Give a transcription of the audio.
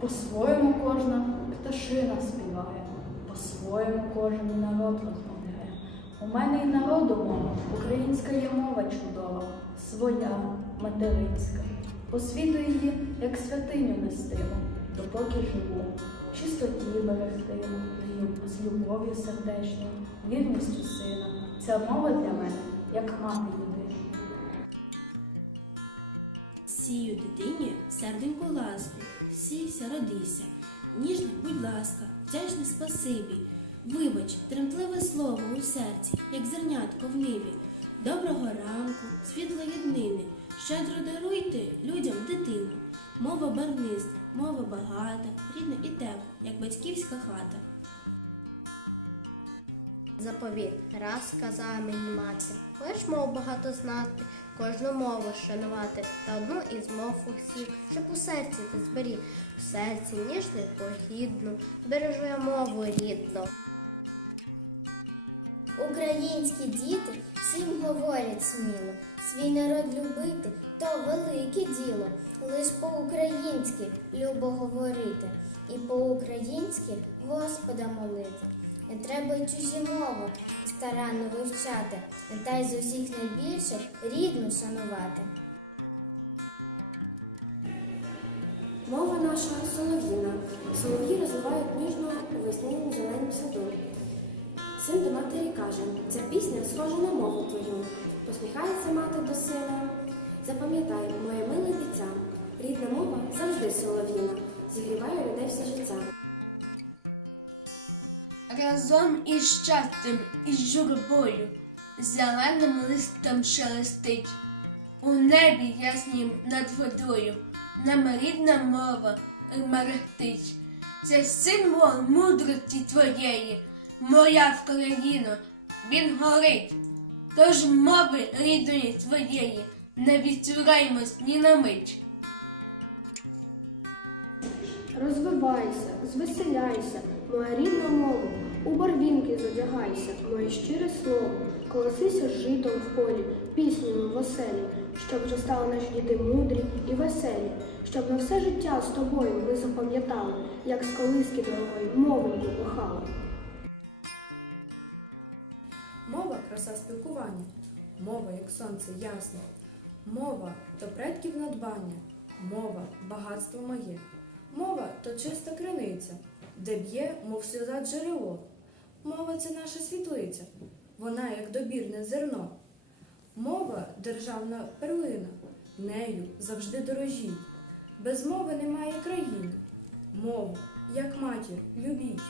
По-своєму кожна пташина співає, по-своєму кожен народ розмовляє. У мене і народу мова, українська є мова чудова, своя, материнська. По світу її, як святиню нестиму, допоки живу, чистоті берегтиму, з любов'ю сердечною, вірністю сина. Ця мова для мене, як мати єдина. Сію дитині серденьку ласку, сійся, родися, ніжне, будь ласка, вдячне спасибі. Вибач, тремтливе слово у серці, як зернятко в ниві. Доброго ранку, світлої днини, щедро даруйте людям дитину. Мова барвниста, мова багата, рідна і тепла, як батьківська хата. Заповіт, раз сказала мені мати, лиш мов багато знати, кожну мову шанувати, та одну із мов усіх, щоб у серці ти зберіг, в серці ніжну погідну, бережу я мову рідну. Українські діти всім говорять сміло, свій народ любити то велике діло. Лиш по-українськи любо говорити, і по-українськи Господа молити. Не треба й чужі мови старанно вивчати, та й з усіх найбільше рідну шанувати. Мова наша солов'їна. Солов'ї розвивають ніжно у весняному зеленому саду. Син до матері каже, ця пісня схожа на мову твою. Посміхається мати до сина. Запам'ятай, моє миле дитя, рідна мова завжди солов'їна, зігріває людей все життя. Разом із щастям і журбою зеленим листом шелестить. У небі яснім над водою нам рідна мова мерехтить. Це символ мудрості твоєї, моя Вкраїно, він горить. Тож мови рідної твоєї не відцюраймось ні на мить. Розвивайся, звеселяйся, моя рідна мова, у барвінки задягайся, моє щире слово, колосися житом в полі, піснями в оселі, щоб вже стали наші діти мудрі і веселі, щоб на все життя з тобою ми запам'ятали, як з колиски дорогої мовеньку кохали. Мова краса спілкування, мова, як сонце ясне. Мова то предків надбання, мова багатство моє. Мова то чиста криниця, де б'є, мов сльоза джерело. Мова це наша світлиця, вона як добірне зерно. Мова державна перлина, нею завжди дорожіть. Без мови немає країни. Мову, як матір, любіть.